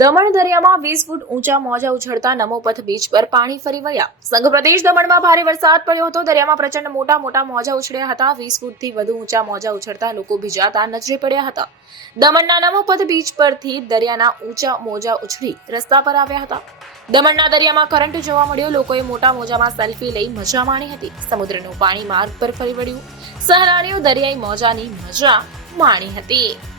દમણ દરિયામાં વીસ ફૂટ ઊંચા મોજા ઉછળતા નમોપથ બીચ પર પાણી ફરી વળ્યા. સંઘ પ્રદેશ દમણમાં ભારે વરસાદ પડ્યો હતો. દરિયામાં પ્રચંડ મોટા મોટા મોજા ઉછળ્યા હતા. વીસ ફૂટથી વધુ ઊંચા મોજા ઉછળતા લોકો ભીજાતા નજરે પડ્યા હતા. દમણના નમોપથ બીચ પરથી દરિયાના ઊંચા મોજા ઉછળી રસ્તા પર આવ્યા હતા. દમણના દરિયામાં કરંટ જોવા મળ્યો. લોકોએ મોટા મોજામાં સેલ્ફી લઈ મજા માણી હતી. સમુદ્રનું પાણી માર્ગ પર ફરી વળ્યું. સહેલાણીઓ દરિયાઈ મોજાની મજા માણી હતી.